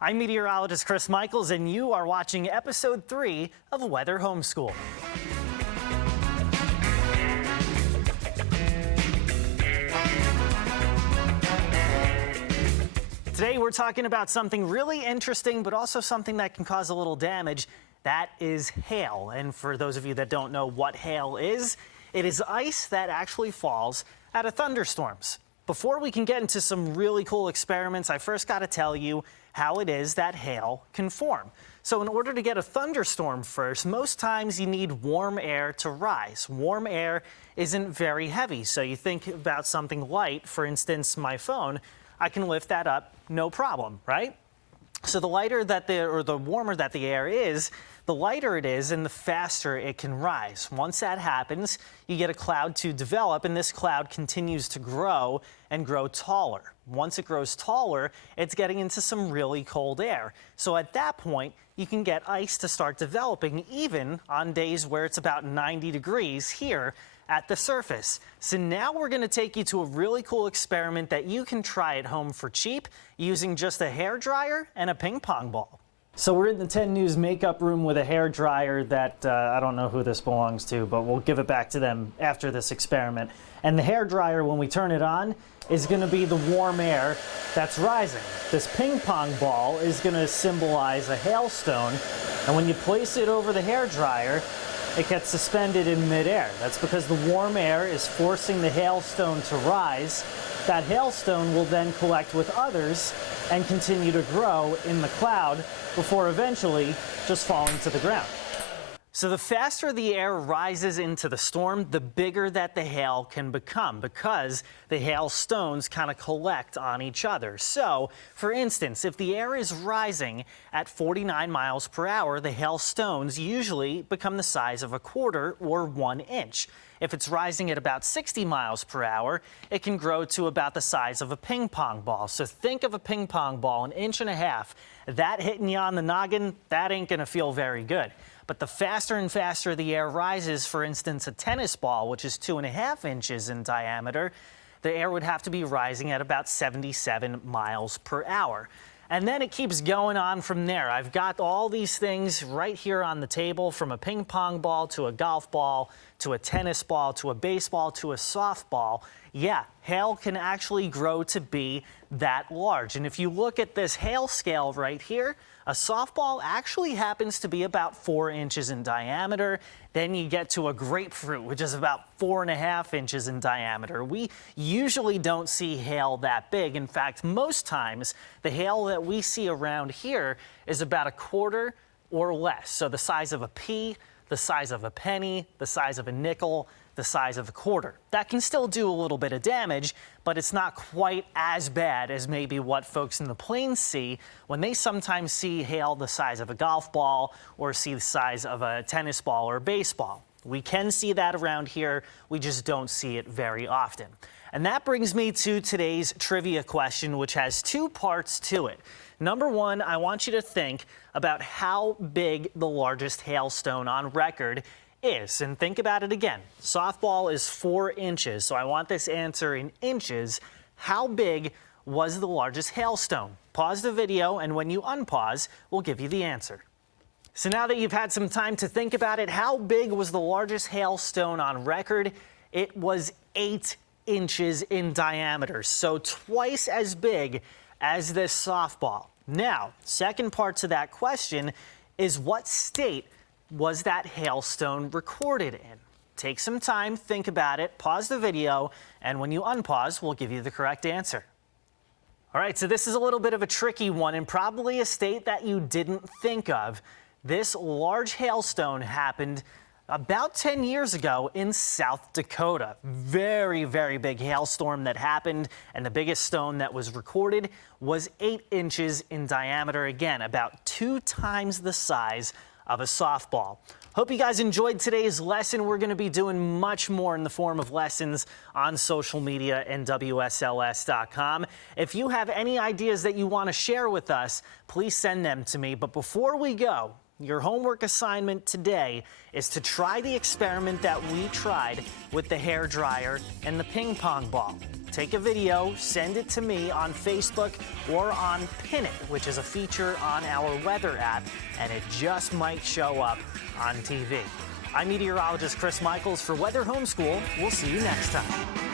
I'm meteorologist Chris Michaels, and you are watching episode 3 of Weather Homeschool. Today we're talking about something really interesting, but also something that can cause a little damage. That is hail. And for those of you that don't know what hail is, it is ice that actually falls out of thunderstorms. Before we can get into some really cool experiments, I first got to tell you how it is that hail can form. So in order to get a thunderstorm first, most times you need warm air to rise. Warm air isn't very heavy, so you think about something light, for instance, my phone, I can lift that up, no problem, right? So the lighter that the warmer that the air is, the lighter it is and the faster it can rise. Once that happens, you get a cloud to develop, and this cloud continues to grow and grow taller. Once it grows taller, it's getting into some really cold air. So at that point, you can get ice to start developing even on days where it's about 90 degrees here at the surface. So now we're going to take you to a really cool experiment that you can try at home for cheap using just a hair dryer and a ping pong ball. So we're in the 10 News makeup room with a hair dryer that I don't know who this belongs to, but we'll give it back to them after this experiment. And the hair dryer, when we turn it on, is going to be the warm air that's rising. This ping pong ball is going to symbolize a hailstone, and when you place it over the hair dryer, it gets suspended in midair. That's because the warm air is forcing the hailstone to rise. That hailstone will then collect with others and continue to grow in the cloud before eventually just falling to the ground. So the faster the air rises into the storm, the bigger that the hail can become because the hailstones kind of collect on each other. So, for instance, if the air is rising at 49 miles per hour, the hailstones usually become the size of a quarter or 1 inch. If it's rising at about 60 miles per hour, it can grow to about the size of a ping pong ball. So think of a ping pong ball, 1.5 inches. That hitting you on the noggin, that ain't gonna feel very good. But the faster and faster the air rises, for instance, a tennis ball, which is 2.5 inches in diameter, the air would have to be rising at about 77 miles per hour. And then it keeps going on from there. I've got all these things right here on the table, from a ping pong ball to a golf ball to a tennis ball to a baseball to a softball. Yeah, hail can actually grow to be that large. And if you look at this hail scale right here, a softball actually happens to be about 4 inches in diameter. Then you get to a grapefruit, which is about 4.5 inches in diameter. We usually don't see hail that big. In fact, most times the hail that we see around here is about a quarter or less. So the size of a pea, the size of a penny, the size of a nickel, the size of a quarter. That can still do a little bit of damage, but it's not quite as bad as maybe what folks in the plains see when they sometimes see hail the size of a golf ball or see the size of a tennis ball or baseball. We can see that around here, we just don't see it very often. And that brings me to today's trivia question, which has 2 parts to it. Number 1, I want you to think about how big the largest hailstone on record is. And think about it again. Softball is 4 inches, so I want this answer in inches. How big was the largest hailstone? Pause the video, and when you unpause, we'll give you the answer. So now that you've had some time to think about it, how big was the largest hailstone on record? It was 8 inches in diameter, so twice as big as this softball. Now, second part to that question is, what state was that hailstone recorded in? Take some time, think about it, pause the video, and when you unpause, we'll give you the correct answer. All right, so this is a little bit of a tricky one and probably a state that you didn't think of. This large hailstone happened about 10 years ago in South Dakota. Very, very big hailstorm that happened, and the biggest stone that was recorded was 8 inches in diameter. Again, about 2 times the size of a softball. Hope you guys enjoyed today's lesson. We're going to be doing much more in the form of lessons on social media and WSLS.com. If you have any ideas that you want to share with us, please send them to me. But before we go, Your homework assignment today is to try the experiment that we tried with the hair dryer and the ping pong ball. Take a video, send it to me on Facebook or on Pin It, which is a feature on our weather app, and it just might show up on TV. I'm meteorologist Chris Michaels for Weather Homeschool. We'll see you next time.